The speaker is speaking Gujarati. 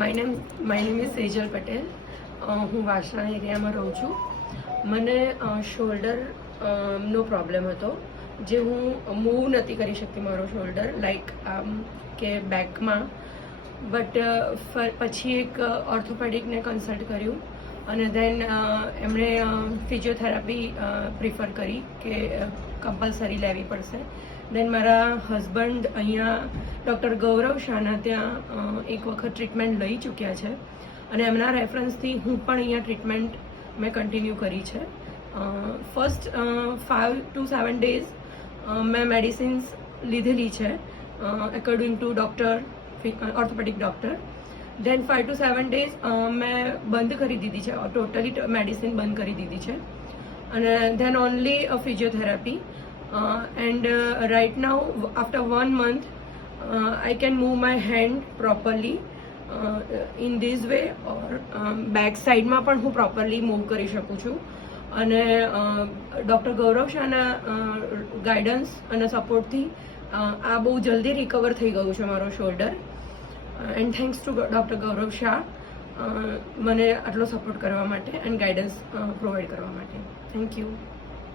My name is Sejal Patel. હું વાસણા એરિયામાં રહું છું. મને શોલ્ડર નો પ્રોબ્લેમ હતો, જે હું મૂવ નથી કરી શકતી મારો શોલ્ડર લાઈક કે બેકમાં. બટ પછી એક ઓર્થોપેડિકને કન્સલ્ટ કર્યું અને દેન એમણે ફિઝિયોથેરાપી પ્રિફર કરી કે કમ્પલસરી લેવી પડશે. દેન મારા હસબન્ડ અહીંયા ડૉક્ટર ગૌરવ શાહના ત્યાં એક વખત ટ્રીટમેન્ટ લઈ ચૂક્યા છે અને એમના રેફરન્સથી હું પણ અહીંયા ટ્રીટમેન્ટ મેં કન્ટિન્યુ કરી છે. ફર્સ્ટ 5 to 7 days મેં મેડિસિન્સ લીધેલી છે according to doctor, orthopaedic doctor. Then 5 to 7 days મેં બંધ કરી દીધી છે, ટોટલી મેડિસિન બંધ કરી દીધી છે અને than only physiotherapy. And right now, after 1 month, I can move my hand properly in this way, or back side માં પણ હું properly move કરી શકું છું. અને ડૉક્ટર ગૌરવ શાહના ગાઈડન્સ અને સપોર્ટથી આ બહુ જલ્દી રિકવર થઈ ગયું છે મારો shoulder. And thanks to doctor Gaurav Shah મને આટલો સપોર્ટ કરવા માટે એન્ડ ગાઈડન્સ પ્રોવાઈડ કરવા માટે. Thank you.